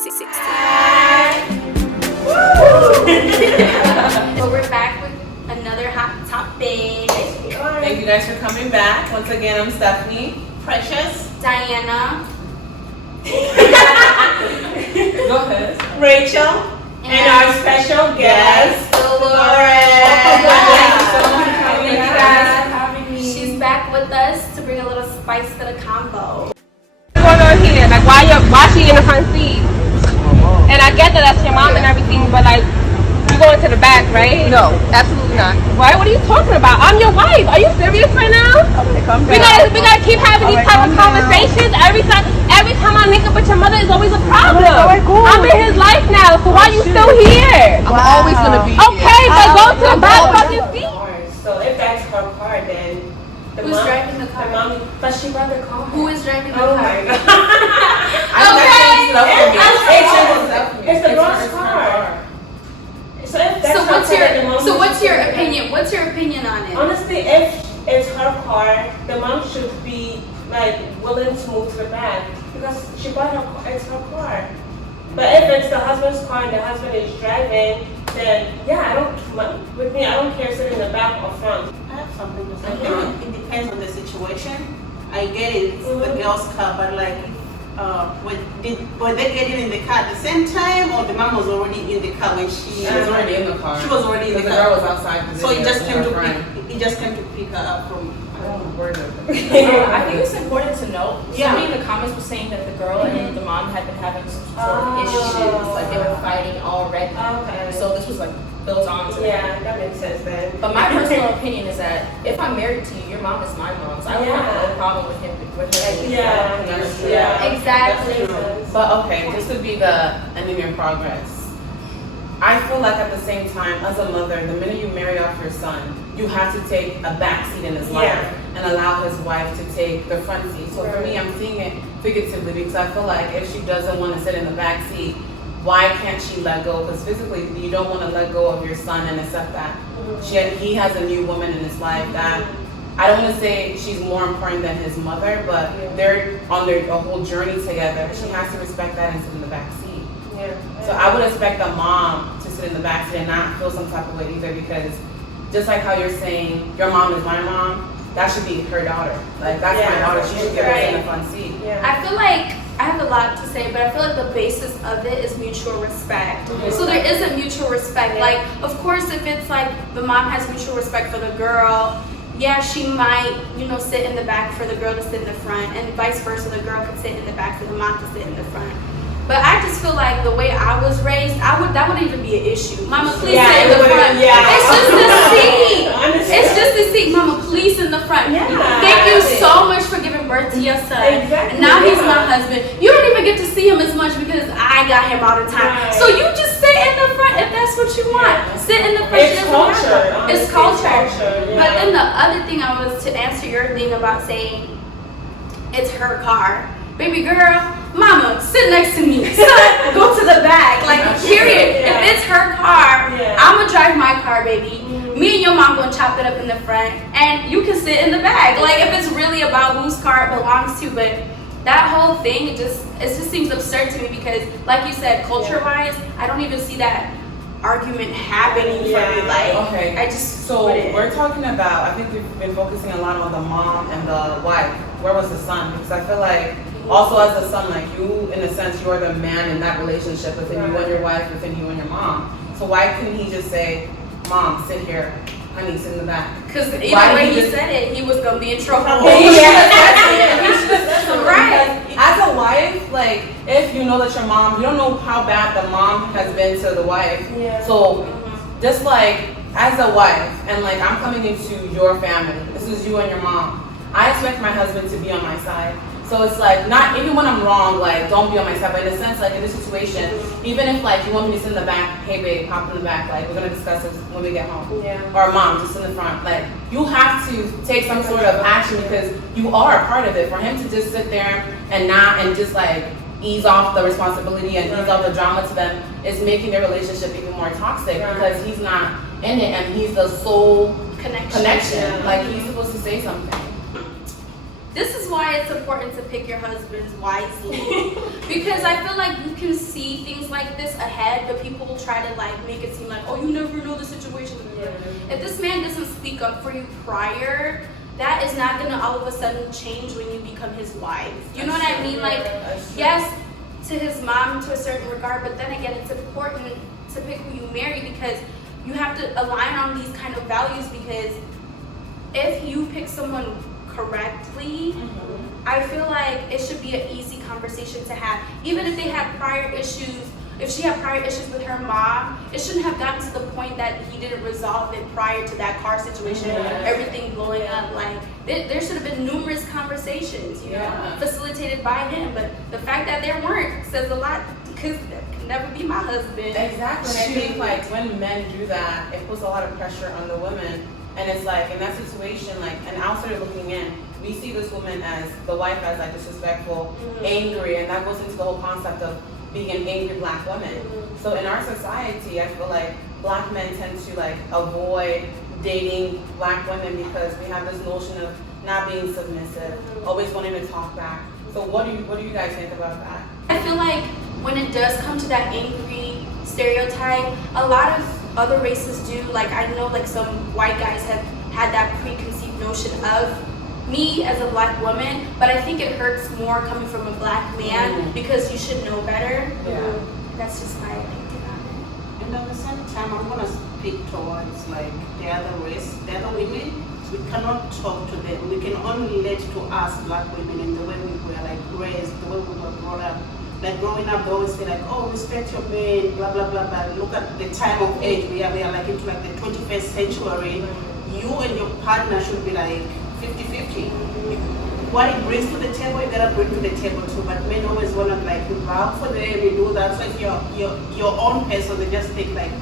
16. But we're back with another hot topic. Thank you guys for coming back. Once again, I'm Stephanie. Precious. Diana. Go ahead. Rachel. And our special guest, Dolores. Thank you so much for Thank you guys for having me. She's back with us to bring a little spice to the combo. What's going on here? Like, why she in the front seat? And I get that that's your mom and everything, but like, you going to the back, right? No, absolutely not. Why? What are you talking about? I'm your wife. Are you serious right now? Okay, calm We down. gotta keep having these type of conversations. Every time I link up with your mother, is always a problem. Alright, cool. I'm in his life now, so why are you still here? I'm always gonna be Okay, but go to the back fucking seat. So if that's her car, then the Who's mom, driving the car? The mom, but she brought the car. Who is driving the Oh car? my god. It's the girl's car. So if that's So her car, then the mom what's should your be- opinion? What's your opinion on it? Honestly, if it's her car, the mom should be like willing to move to the back because she bought her car. It's her car. But if it's the husband's car and the husband is driving, then yeah, with me, I don't care sitting in the back or front. I have something to say. It depends on the situation. I get it, it's the girl's car, but like, were they getting in the car at the same time, or the mom was already in the car when She was already in the car. She was already in the The car. girl was outside. So he just came to pick her up from. I think it's important to note. Yeah. Somebody in the comments was saying that the girl and the mom had been having some sort of issues, like they were fighting already. Okay. So this was like built on to that. Yeah, that makes sense then. But my personal opinion is that if I'm married to you, your mom is my mom. So I wouldn't have no problem with him with her. Yeah. Exactly. But okay, this would be the ending in progress. I feel like at the same time, as a mother, the minute you marry off your son, you have to take a back seat in his life and allow his wife to take the front seat. So for me, I'm seeing it figuratively because I feel like if she doesn't want to sit in the back seat, why can't she let go? Because physically, you don't want to let go of your son and accept that. He has a new woman in his life that, I don't want to say she's more important than his mother, but they're on a whole journey together. She has to respect that and sit in the back seat. So I would expect the mom to sit in the back seat and not feel some type of way either, because just like how you're saying your mom is my mom, that should be her daughter. Like that's my daughter. She should get her in the front seat. I feel like I have a lot to say, but I feel like the basis of it is mutual respect. So there is a mutual respect. Like, of course, if it's like the mom has mutual respect for the girl, yeah, she might, sit in the back for the girl to sit in the front, and vice versa, the girl could sit in the back for the mom to sit in the front. But I just feel like the way I was raised, that wouldn't even be an issue. Mama, please sit in the front. It's just the seat. It's just the seat. Mama, please in the front. Thank you so much for giving birth to your son. And now he's my husband. You don't even get to see him as much because I got him all the time. So you just sit in the front if that's what you want. Sit in the front. It's culture. It's culture. But then the other thing I was to answer your thing about saying it's her car. Baby girl, mama, sit next to me. Son, go to the back. Like, period. If it's her car, I'm gonna drive my car, baby. Me and your mom gonna chop it up in the front, and you can sit in the back. Like, if it's really about whose car it belongs to, but that whole thing, it just seems absurd to me because, like you said, culture-wise, I don't even see that argument happening for me. Like, okay. We're talking about, I think we've been focusing a lot on the mom and the wife. Where was the son? Because I feel like also as a son, like you, in a sense, you're the man in that relationship within you and your wife, within you and your mom. So why couldn't he just say, Mom, sit here, honey, sit in the back? Because either way he said it, he was going to be in trouble. Right. As a wife, like, if you know that your mom, you don't know how bad the mom has been to the wife. So just like, as a wife, and like I'm coming into your family, this is you and your mom, I expect my husband to be on my side. So it's like, not even when I'm wrong, like, don't be on my side, but in a sense, like, in this situation, even if, like, you want me to sit in the back, hey, babe, hop in the back, like, we're going to discuss this when we get home. Or mom, just in the front. Like, you have to take some sort of action because you are a part of it. For him to just sit there and just, like, ease off the responsibility and ease off the drama to them is making their relationship even more toxic because he's not in it and he's the sole connection. Like, he's supposed to say something. this is why it's important to pick your husbands wisely. Because I feel like you can see things like this ahead, but people will try to like make it seem like, oh, you never know the situation. If this man doesn't speak up for you prior, that is not gonna all of a sudden change when you become his wife. You know what I mean? Like, yes, to his mom to a certain regard, but then again, it's important to pick who you marry because you have to align on these kind of values, because if you pick someone correctly, I feel like it should be an easy conversation to have. Even if they had prior issues, if she had prior issues with her mom, it shouldn't have gotten to the point that he didn't resolve it prior to that car situation, everything blowing up. Like, there should have been numerous conversations, you know, facilitated by him. But the fact that there weren't says a lot, because that can never be my husband. Exactly, and I think like when men do that, it puts a lot of pressure on the women. And it's like, in that situation, like an outsider looking in, we see this woman as, the wife as like disrespectful, angry, and that goes into the whole concept of being an angry black woman. So in our society, I feel like black men tend to like avoid dating black women because we have this notion of not being submissive, always wanting to talk back. So what do you guys think about that? I feel like when it does come to that angry stereotype, a lot of other races do. Like, I know like some white guys have had that preconceived notion of me as a black woman, but I think it hurts more coming from a black man because you should know better. That's just my opinion on it. And at the same time, I'm gonna speak towards like the other race, the other women. We cannot talk to them. We can only relate to us black women in the way we were like raised, the way we were brought up. Like growing up, they always say like, oh, respect your man, blah, blah, blah, blah. Look at the time of age. We are like into like the 21st century. You and your partner should be like 50-50. What he brings to the table, you gotta bring to the table too. But men always wanna like, you vow for them, you do that. So if you're your own person, they just think like,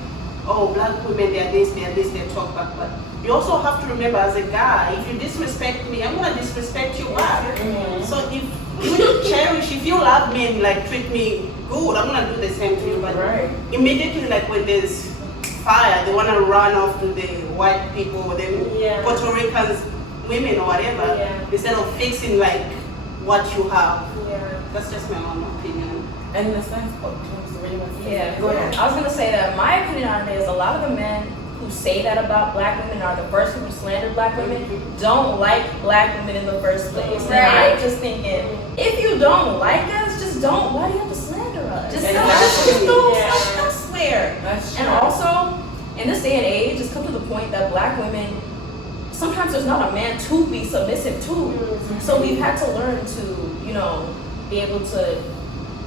oh, black women, they're this, they talk back. But you also have to remember as a guy, if you disrespect me, I'm gonna disrespect you back. So if you cherish, if you love me and like treat me good, I'm gonna do the same to you. But immediately, like when there's fire, they wanna run off to the white people, the Puerto Ricans, women or whatever, instead of fixing like what you have. That's just my own opinion. And in the sense, go ahead. I was gonna say that my opinion on it is a lot of the men who say that about black women are the first who slander black women don't like black women in the first place. And I'm just thinking, if you don't like us, just don't. Why do you have to slander us? Just go elsewhere. That's true. And also, in this day and age, it's come to the point that black women, sometimes there's not a man to be submissive to. So we've had to learn to, you know, be able to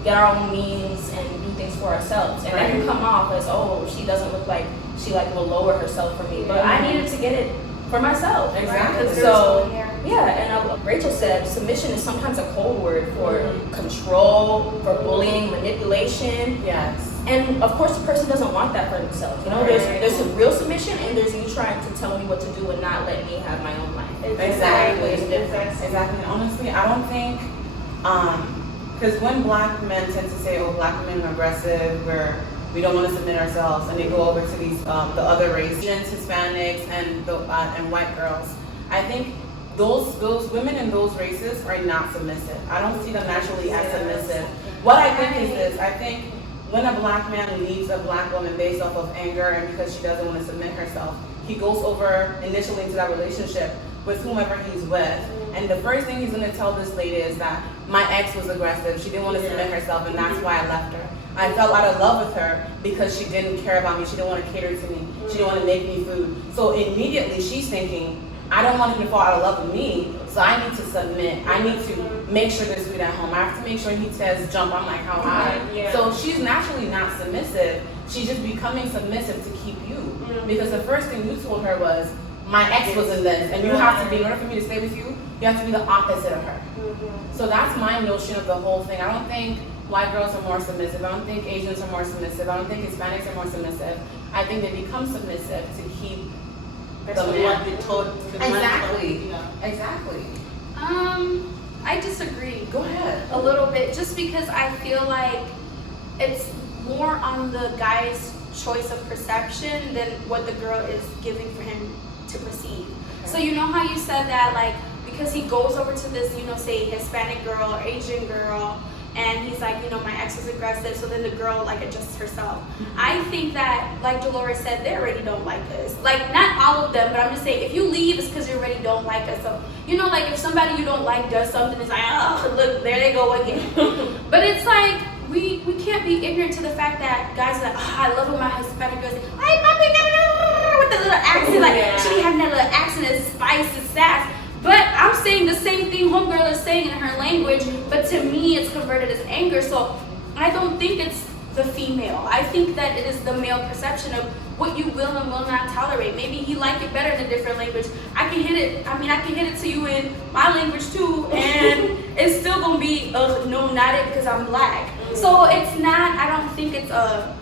get our own means and do things for ourselves. And that can come off as, oh, she doesn't look like she like will lower herself for me. But I needed to get it for myself. Exactly. So, and Rachel said submission is sometimes a code word for control, for bullying, manipulation. Yes. And of course the person doesn't want that for themselves. You know, there's a real submission and there's you trying to tell me what to do and not let me have my own life. Exactly. There's a difference. Exactly. Honestly, I don't think, because when black men tend to say, oh, black women are aggressive, we don't want to submit ourselves, and they go over to these the other races, Hispanics, and white girls. I think those women in those races are not submissive. I don't see them naturally as submissive. What I think is this: I think when a black man leaves a black woman based off of anger and because she doesn't want to submit herself, he goes over initially into that relationship with whomever he's with, and the first thing he's going to tell this lady is that my ex was aggressive. She didn't want to submit herself, and that's why I left her. I fell out of love with her because she didn't care about me. She didn't want to cater to me. She didn't want to make me food. So immediately she's thinking, I don't want him to fall out of love with me, so I need to submit. I need to make sure there's food at home. I have to make sure he says jump, I'm like, how high? So she's naturally not submissive. She's just becoming submissive to keep you. Because the first thing you told her was, my ex was in this, and you have to be, in order for me to stay with you, you have to be the opposite of her. So that's my notion of the whole thing. I don't think white girls are more submissive. I don't think Asians are more submissive. I don't think Hispanics are more submissive. I think they become submissive to keep the man. What they told. Exactly. Exactly. I disagree. Go ahead. A little bit, just because I feel like it's more on the guy's choice of perception than what the girl is giving for him to perceive. So you know how you said that, like, because because he goes over to this, say Hispanic girl or Asian girl, and he's like, my ex was aggressive, so then the girl like adjusts herself. I think that, like Dolores said, they already don't like us. Like, not all of them, but I'm just saying, if you leave, it's because you already don't like us. So, like if somebody you don't like does something, it's like, oh, look, there they go again. But it's like, we can't be ignorant to the fact that guys are like, oh, I love when my Hispanic girls, hey, papi, with the little accent, like, she be having that little accent, it's spice, it's sass. But I'm saying the same thing homegirl is saying in her language, but to me it's converted as anger. So I don't think it's the female. I think that it is the male perception of what you will and will not tolerate. Maybe he like it better in a different language. I can hit it to you in my language too, and it's still gonna be, no, not it, because I'm black. So it's not, I don't think it's a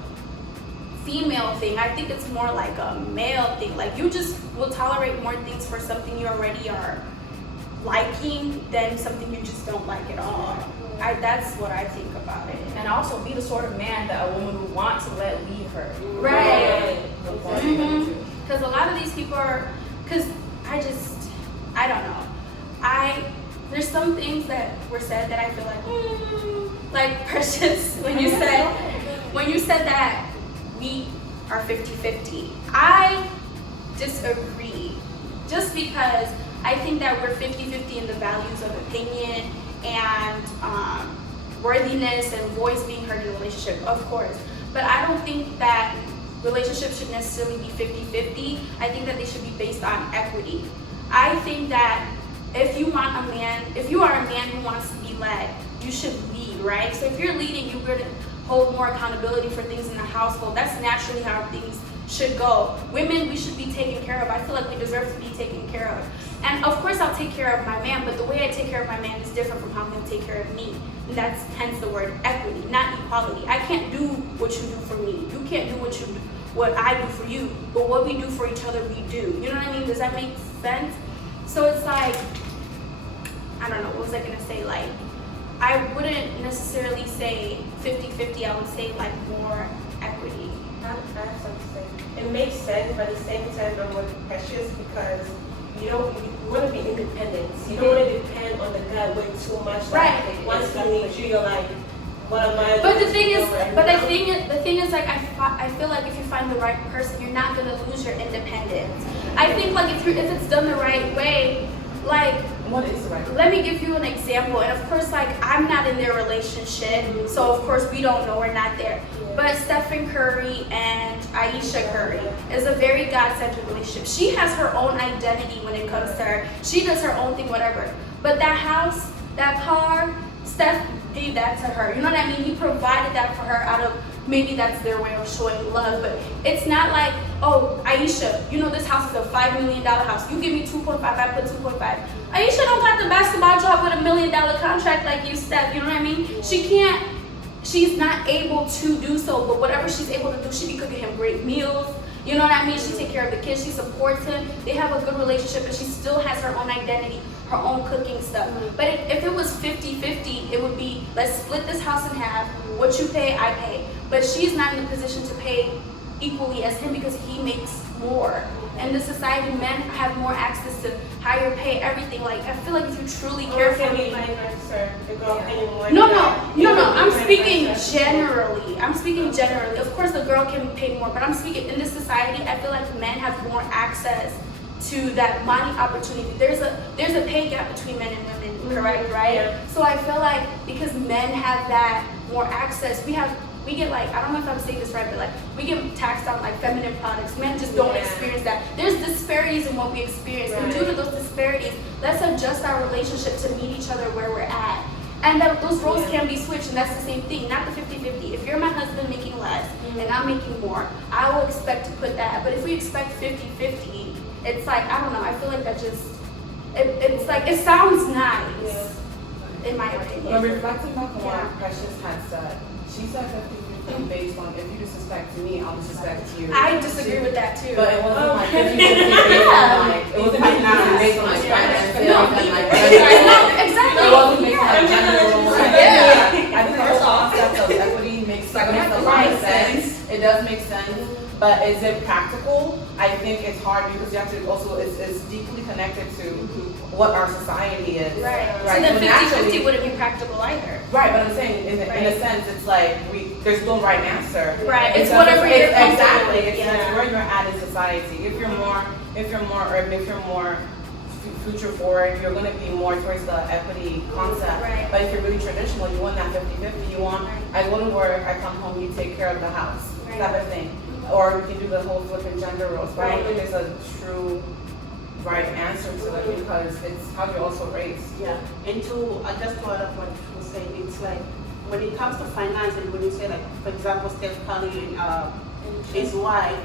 female thing. I think it's more like a male thing. Like, you just will tolerate more things for something you already are liking than something you just don't like at all. That's what I think about it. And also be the sort of man that a woman would want to let lead her. Right. Because a lot of these people are, because I don't know. There's some things that were said that I feel like Precious, when you said that we are 50-50. I disagree, just because I think that we're 50-50 in the values of opinion and worthiness and voice being heard in a relationship, of course. But I don't think that relationships should necessarily be 50-50. I think that they should be based on equity. I think that if you are a man who wants to be led, you should lead, right? So if you're leading, you're going to hold more accountability for things in the household. That's naturally how things should go. Women, we should be taken care of. I feel like we deserve to be taken care of. And of course I'll take care of my man, but the way I take care of my man is different from how he'll take care of me. And that's hence the word equity, not equality. I can't do what you do for me. You can't do what I do for you, but what we do for each other, we do. You know what I mean? Does that make sense? So it's like, I don't know, what was I gonna say? Like, I wouldn't necessarily say 50-50, I would say like more equity. I have something to say. It makes sense, but at the same time, I'm more precious because you want to be independent. You don't want to depend on the guy way too much. Right. Like, once he needs you, you're like, what am I? But the thing is, like, I feel like if you find the right person, you're not gonna lose your independence. I think like if it's done the right way, like. What is the right way? Let me give you an example. And of course, like, I'm not in their relationship, so of course we don't know, we're not there. But Stephen Curry and Aisha Curry is a very God-centered relationship. She has her own identity when it comes to her. She does her own thing, whatever. But that house, that car, Steph gave that to her. You know what I mean? He provided that for her out of, maybe that's their way of showing love. But it's not like, oh, Aisha, this house is a $5 million house. You give me 2.5, I put 2.5. Aisha don't got the basketball job with $1 million contract like you, Steph. You know what I mean? She's not able to do so, but whatever she's able to do, she be cooking him great meals. You know what I mean? She takes care of the kids, she supports him. They have a good relationship, and she still has her own identity, her own cooking stuff. But if it was 50-50, it would be, let's split this house in half. What you pay, I pay. But she's not in a position to pay equally as him because he makes more. In this society, men have more access to higher pay, everything. Like, I feel like if you truly care for me. No, I'm speaking generally. Of course, the girl can pay more, but I'm speaking in this society. I feel like men have more access to that money opportunity. There's a pay gap between men and women, correct? Right? Yeah. So I feel like because men have that more access, we get like, I don't know if I'm saying this right, but like we get taxed on like feminine products. Men just don't experience that. There's disparities in what we experience, and due to those disparities, let's adjust our relationship to meet each other where we're at. And that those roles can be switched, and that's the same thing, not the 50-50. If you're my husband making less and I'm making more, I will expect to put that. But if we expect 50-50, it's like, I don't know, I feel like that just, it's like, it sounds nice, in my opinion. But reflecting back on what Precious had said, she said 50-50 based on if you disrespect me, I'll disrespect you. I disagree with that too. But it wasn't like 50-50 based on like, it wasn't based on like finances. Exactly. It wasn't based on like gender roles. I think the whole concept of equity makes a lot of sense. It does make sense. But is it practical? I think it's hard because you have to also, it's deeply connected to what our society is. Right. Right. So then So 50-50 naturally- wouldn't be practical either. Right, but I'm saying in a sense, it's like there's no right answer. Right. It's Because whatever you're exactly. comfortable with. It's where you're at in society. If you're more urban, if you're more future forward, you're going to be more towards the equity concept. Right. But if you're really traditional, you want that 50-50. You want, I go to work, I come home, you take care of the house, type of thing. Or you can do the whole flipping gender roles. But I don't think there's a true right answer to it because it's how you're also raised. Yeah, and to just to add up what you were saying, it's like when it comes to finance and when you say like, for example, Steph Curry and his wife,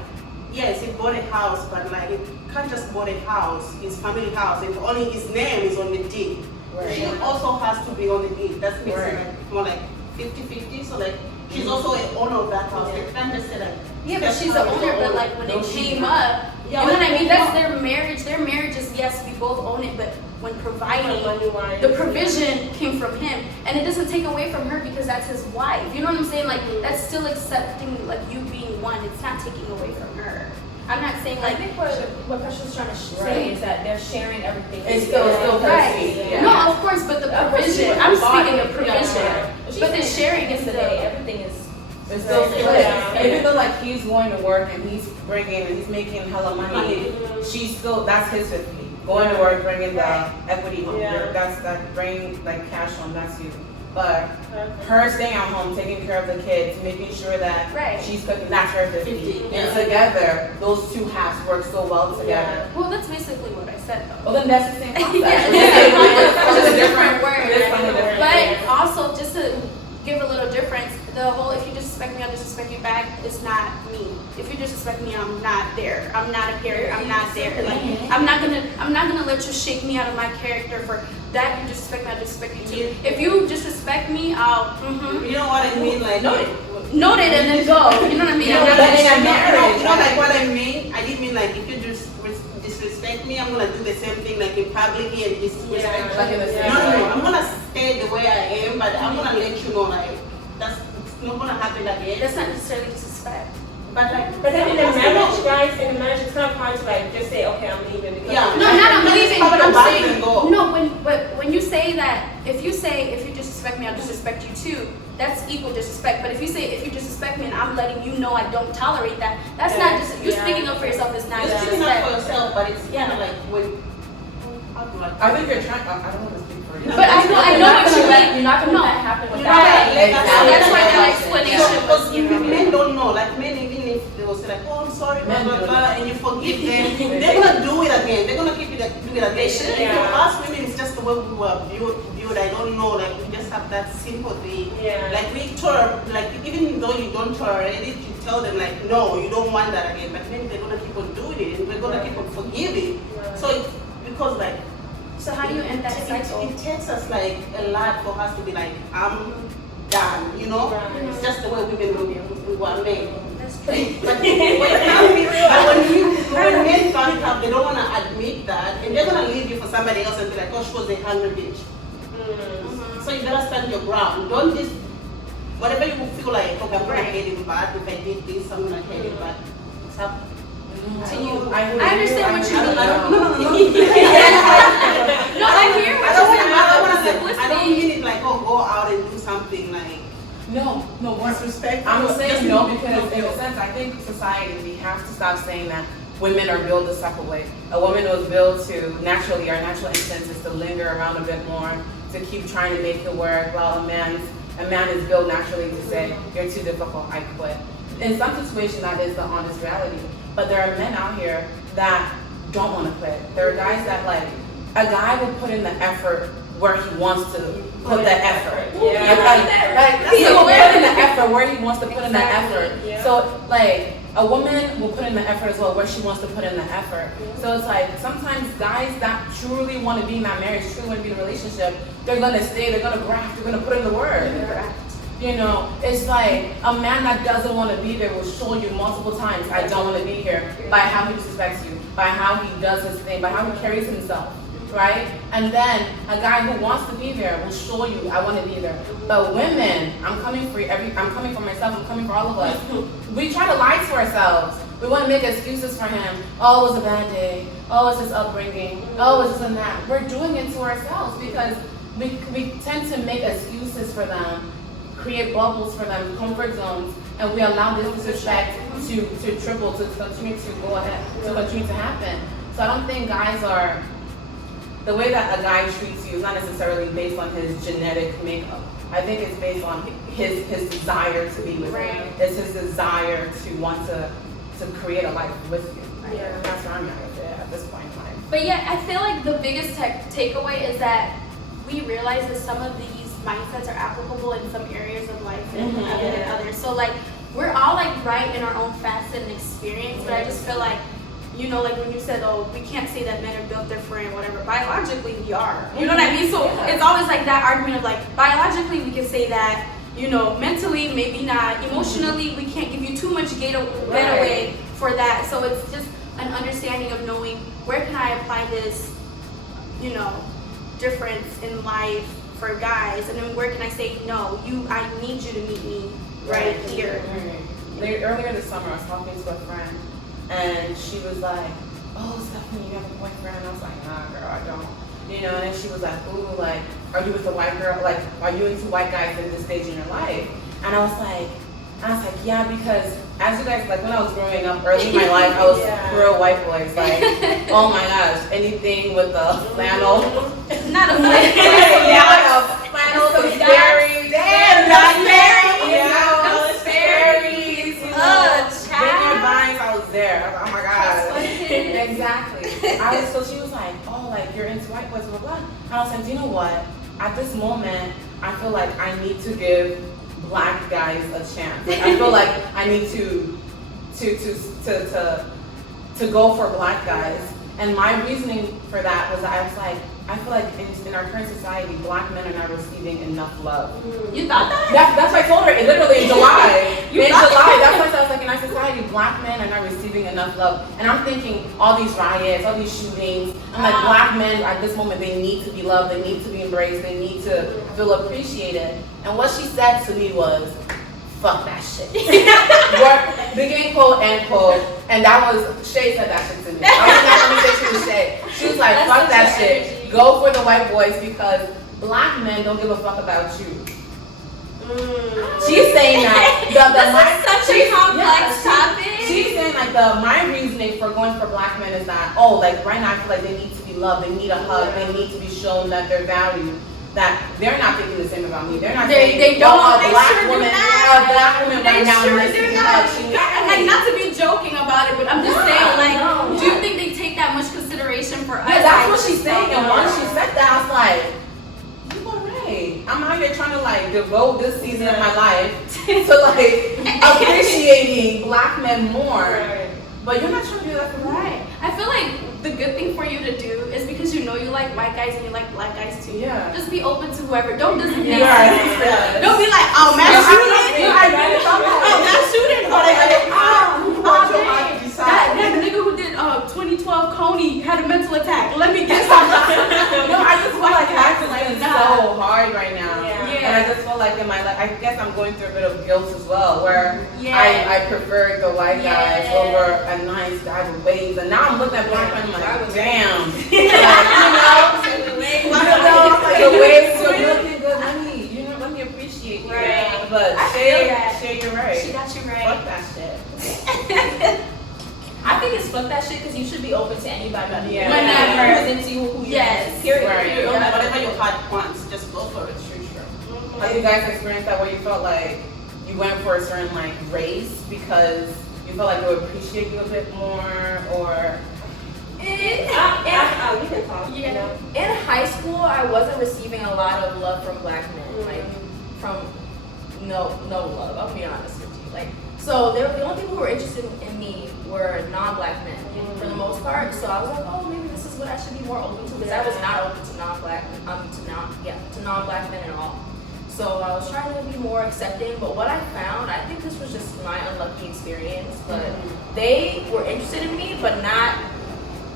yes, he bought a house, but like he can't just bought a house, his family house, and only his name is on the deed. Right. She also has to be on the deed. That makes Right. it like more like 50-50. So like she's also an owner of that house. They can't just say like Yeah, but Steph she's the Curry's owner, the but owner. like when No, it she's came not. up, you know what I mean? That's their marriage. Their marriage is, yes, we both own it, but when providing, Money-wise, the provision came from him. And it doesn't take away from her because that's his wife. You know what I'm saying? Like, that's still accepting, like, you being one. It's not taking away from her. I'm not saying, I like, think what Precious trying to say is that they're sharing everything. It's still right. perceived, yeah. No, of course, but the provision, I'm speaking of provision. But But the sharing is today, the, everything is. It's still Right. split. Yeah. Even though like he's going to work and he's making hella money, she's still, that's his 50. Going to work, bringing the equity home. Yeah. That's bringing like cash home, that's you. But her staying at home, taking care of the kids, making sure that Right. she's cooking, that's her 50. 50, And yeah. together, those two halves work so well together. well, that's basically what I said, though. Well, then that's the same concept. Yeah, It's just a different word. It's kind of different. But also, just to give a little difference, the whole if you disrespect me, I'll disrespect you back is not me. If you disrespect me, I'm not there. I'm not a carrier. I'm not there. Like I'm not gonna let you shake me out of my character for that. You disrespect me, I disrespect you too. If you disrespect me, I'll You know what I mean? Like note it and then go. You know what I mean? You know, I'm not like, gonna- you know, like what I mean? I didn't mean like if you disrespect me, I'm gonna do the same thing like in public and disrespect you. Like in the same No, way. I'm gonna stay the way I am, but I'm gonna let you know like it's not gonna happen again. That's not necessarily disrespect. But like, But then in the marriage, guys, in the marriage, it's kind of hard to like just say, okay, I'm leaving. Because Yeah. No, not I'm leaving. Cover the I'm back saying and go. no. When you say that, if you disrespect me, I'll disrespect you too. That's equal disrespect. But if you say if you disrespect me and I'm letting you know I don't tolerate that, that's not just you speaking up for yourself. Is not you're speaking up for disrespect. yourself, but it's kind of like when. How do I think you're trying, I don't want to speak for you. But I know what you mean. You're not gonna No. let that happen Right, without. like, That's why that So, explanation was because given. men don't know, like men even if they will say like, oh I'm sorry, blah Men blah do blah, and you forgive them, they're gonna do it again. They're gonna keep it do it again. They should. And for us women, it's just the way we were viewed. I don't know, like we just have that sympathy. Yeah. Like we like even though you don't tolerate it, you tell them like, no, you don't want that again. But then they're gonna keep on doing it, and we're gonna keep on forgiving. So it's because like. So how do you end that cycle? It takes us like a lot for us to be like, I'm done, you know? Right. It's just the way we were made. That's true. But when men fuck up, they don't want to admit that, and they're going to leave you for somebody else and be like, oh, she was a hungry bitch. So you better stand your ground. Don't just, whatever you feel like, okay, I'm going to hate him back. If I did this, I'm going to hate him back. It's up to you. I understand what you mean. I don't, no. No, I hear what you're saying. I don't mean it like, oh, go out and do something like. No, Disrespect. I'm saying no because in a sense I think society we have to stop saying that women are built a separate way. A woman was built to naturally, our natural instinct is to linger around a bit more, to keep trying to make it work, while a man is built naturally to say, you're too difficult, I quit. In some situations that is the honest reality. But there are men out here that don't want to quit. There are guys that like, a guy will put in the effort where he wants to put the effort. Like he will put in the effort where he wants to put in the effort. Yeah. So like a woman will put in the effort as well where she wants to put in the effort. So it's like sometimes guys that truly want to be in that marriage, truly want to be in a relationship, they're gonna stay, they're gonna graft, they're gonna put in the work. You know, it's like a man that doesn't want to be there will show you multiple times, I don't want to be here, by how he disrespects you, by how he does his thing, by how he carries himself. right? And then a guy who wants to be there will show you, I want to be there. But women, I'm coming for myself, I'm coming for all of us. We try to lie to ourselves. We want to make excuses for him. Oh, it was a bad day. Oh, it's his upbringing. Oh, it's this and that. We're doing it to ourselves because we tend to make excuses for them, create bubbles for them, comfort zones, and we allow this disrespect to triple, to continue to go ahead, to continue to happen. So I don't think guys are, the way that a guy treats you is not necessarily based on his genetic makeup. I think it's based on his desire to be with you. It's his desire to want to create a life with you. Yeah. That's where I'm at with it at this point in life. But yeah, I feel like the biggest takeaway is that we realize that some of these mindsets are applicable in some areas of life and other than others. So like, we're all like right in our own facet and experience, but I just feel like, you know, like when you said, oh, we can't say that men are built different, whatever, biologically we are. You know what I mean? So it's always like that argument of like, biologically we can say that, you know, mentally maybe not, emotionally we can't give you too much getaway for that. So it's just an understanding of knowing where can I apply this, you know, difference in life for guys, and then where can I say no, I need you to meet me right here. Earlier this summer I was talking to a friend and she was like, oh, Stephanie, you have a boyfriend? And I was like, nah girl, I don't. You know, and then she was like, ooh, like, are you with a white girl? Like, are you into white guys at this stage in your life? And I was like, yeah, because as you guys, like when I was growing up early in my life, I was pro white boys. Like, oh my gosh, anything with the flannel. Not a flannel, some Sperry's. Damn, not Sperry's. Sperry's. Vineyard Vines, I was there. I was like, oh my god. Exactly. So she was like, oh, like you're into white boys, blah, blah. And I was like, do you know what? At this moment, I feel like I need to give black guys a chance. Like, I feel like I need to go for black guys. And my reasoning for that was that I was like, I feel like in our current society, black men are not receiving enough love. You thought that? That's what I told her. Literally in July. That's why I was like, in our society, black men are not receiving enough love. And I'm thinking, all these riots, all these shootings. I'm like, black men at this moment, they need to be loved, they need to be embraced, they need to feel appreciated. And what she said to me was, fuck that shit. Beginning quote, end quote. And that was, Shay said that shit to me. I was not going to say she was Shay. She was like, fuck that shit. Go for the white boys because black men don't give a fuck about you. She's saying that such a complex topic. She's saying like my reasoning for going for black men is that, oh, like right now I feel like they need to be loved, they need a hug, they need to be shown that they're valued. That they're not thinking the same about me. They're not saying, they don't. Oh, They black sure woman, do not. a black woman right now needs to be hugged. Like, not to be joking about it, but I'm just saying, like, do you think they take that much consideration for us? Yeah, that's what she's saying. And once she said that, I was like, you are right. I'm out here trying to like devote this season of my life to like appreciating black men more. But you're not trying to do that for me. I feel like the good thing for you to do is because you know you like white guys and you like black guys too. Yeah. Just be open to whoever. Don't designate. Yeah. Don't be like, oh, mass shooting. Mass shooting. Or that nigga who did 2012 Coney had a mental attack. Let me get some. No, I just feel like life is so hard right now. Yeah. And I just feel like in my life, I guess I'm going through a bit of guilt as well, where I prefer the white guys over a nice guy with waves. And now I'm looking at black men like, damn. Like, you know, like the waves are looking good. Let me appreciate you. Right. But Shay, you're right. She got you right. Fuck that shit. I think it's fuck that shit because you should be open to anybody. Yeah. Whenever. Who's into you, who you're into. Period. Right. Whatever you had once, just go for it. Sure. Have you guys experienced that where you felt like you went for a certain like race because you felt like they would appreciate you a bit more, or? We can talk. Yeah. In high school, I wasn't receiving a lot of love from black men, like from no love. I'll be honest with you. Like, so the only people who were interested in me were non-black men for the most part. So I was like, oh, maybe this is what I should be more open to, because I was not open to non-black men at all. So I was trying to be more accepting, but what I found, I think this was just my unlucky experience, but they were interested in me, but not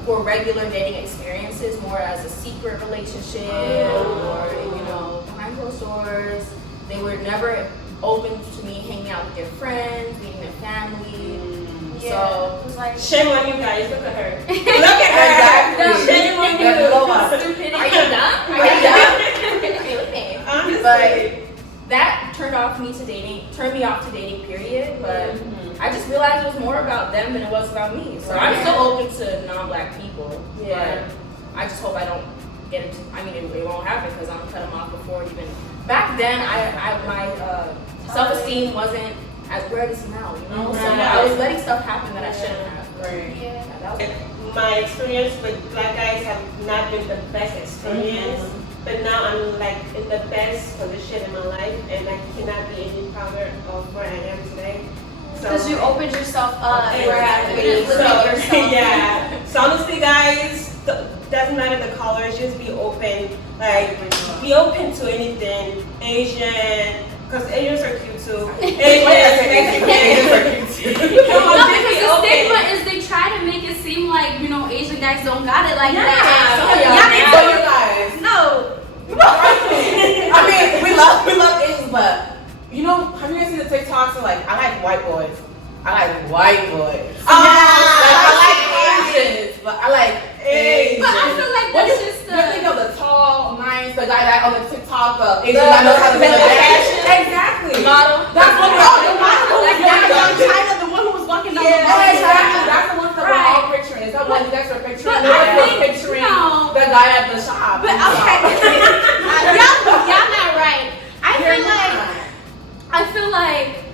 for regular dating experiences, more as a secret relationship or, you know, behind closed doors. They were never open to me hanging out with their friends, meeting their family. So it was like, shame on you guys. Look at her. Look at her. no, Shame on you. stupidity. Are you done? Are you done? Okay. Honestly. But that turned me off to dating, period. But I just realized it was more about them than it was about me. So I'm still open to non-black people. Yeah. But I just hope I don't get into, I mean, it won't happen because I'm gonna cut them off before even. Back then, my self-esteem wasn't as where it is now, you know? So I was letting stuff happen that I shouldn't have. Right. Yeah, that was My experience with black guys have not been the best experience, but now I'm like in the best position in my life, and I cannot be any prouder of where I am today. Because you opened yourself up. Exactly. You didn't limit yourself. Yeah. So honestly, guys, doesn't matter the colors, just be open. Like, be open to anything. Asian, because Asians are cute too. Asians are cute too. Come on, No, just because be the open. stigma is they try to make it seem like, you know, Asian guys don't got it like So that. you guys. No. I mean, we love Asians, but you know, have you guys seen the TikToks of like, I like white boys. I like white boys. I like Asians, but I like Asians. But I feel like that's just You think of the tall, nice, the guy that on the TikTok, the Asian The- guy knows how to the make a fashion. Exactly. the model. That's what we're all the model. Like that young China, the one who was walking down the Yeah, road. exactly. That's the ones that we're Right. all picturing. Is that what you guys are picturing? But No I one was think- picturing no. the guy at the shop. But okay. y'all not right. I feel like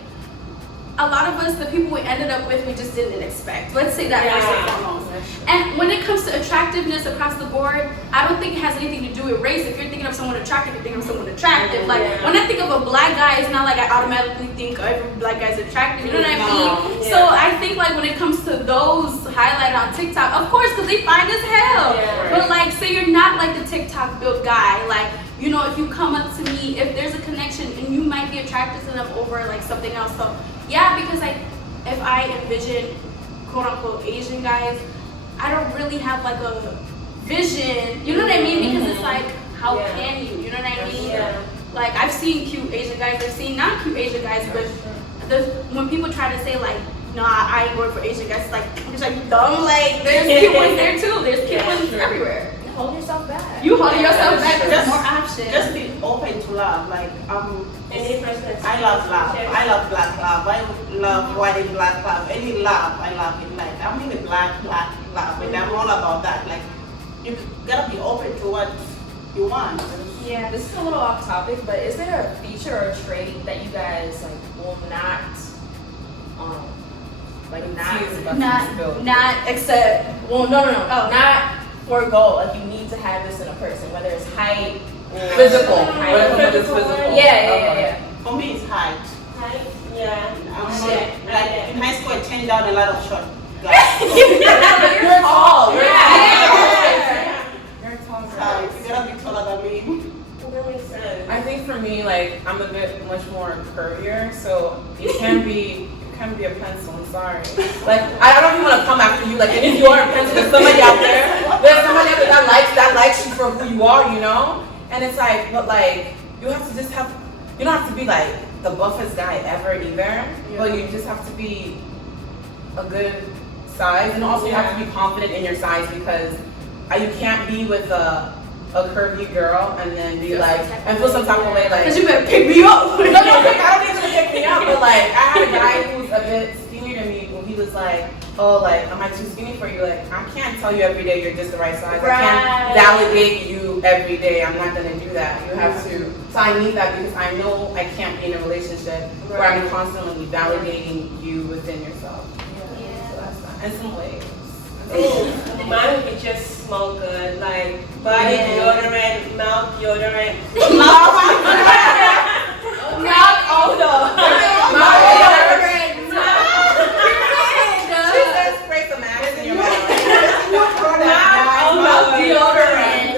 a lot of us, the people we ended up with, we just didn't expect. Let's say that first and foremost. And when it comes to attractiveness across the board, I don't think it has anything to do with race. If you're thinking of someone attractive, you're thinking of someone attractive. Like when I think of a black guy, it's not like I automatically think every black guy's attractive. You know what I mean? Yeah. So I think like when it comes to those highlighted on TikTok, of course, because they fine as hell. Yeah. But like, say you're not like the TikTok built guy. Like, you know, if you come up to me, if there's a connection, and you might be attracted to them over like something else. So yeah, because if I envision quote unquote Asian guys, I don't really have like a vision. You know what I mean? Because it's like, how can you? You know what I mean? Yeah. Like I've seen cute Asian guys, I've seen not cute Asian guys, but when people try to say like, nah, I ain't going for Asian guys, it's like dumb. Like there's cute ones there too. There's cute ones everywhere. Hold yourself back. You holding yourself back. There's Just- more options. Just be open to love. Like Any person. I love love. I love black love. I love white and black love. Any love, I love it. Like I'm in the black love, and I'm all about that. Like you gotta be open to what you want. Yeah, this is a little off topic, but is there a feature or a trait that you guys like will not, not accept? Well, no. Oh. Not forego. Like you need to have this in a person, whether it's height or Physical. height. What if it's physical? Yeah. For me, it's height. Yeah. Like in high school, I turned down a lot of short guys. You're tall. You're Yeah. You're tall. You gotta be taller than me. That makes sense. I think for me, like I'm a bit much more curvier, so you can be a pencil. I'm sorry. Like I don't even want to come after you. Like if you are a pencil, there's somebody out there. There's somebody out there that likes you for who you are, you know. And it's like, but like you have to just have. You don't have to be like the buffest guy ever either, but you just have to be a good size, and also you have to be confident in your size because you can't be with a curvy girl and then be like and feel some type of way like. Cause you better pick me up. No, I don't need you to pick me up, but like I had a guy who's a bit skinnier than me when he was like, oh, like am I too skinny for you? Like I can't tell you every day you're just the right size. I can't validate you every day. I'm not gonna do that. You have to. So I need that because I know I can't be in a relationship where I'm constantly validating you within yourself. So that's that. And some ways. Mine would be just smell good, like body deodorant, mouth deodorant. Mouth odor. She says spray some ass in your mouth. Mouth deodorant.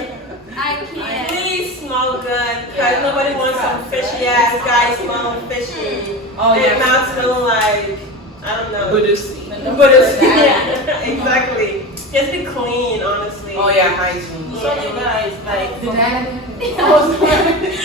I can't. Please smell good, because nobody wants some fishy ass guy smelling fishy. Oh And yeah. mouth smelling like, I don't know. Buddhist. Buddhist. Yeah, exactly. Just be clean, honestly. Oh yeah, hygiene. So you guys, like, Did that?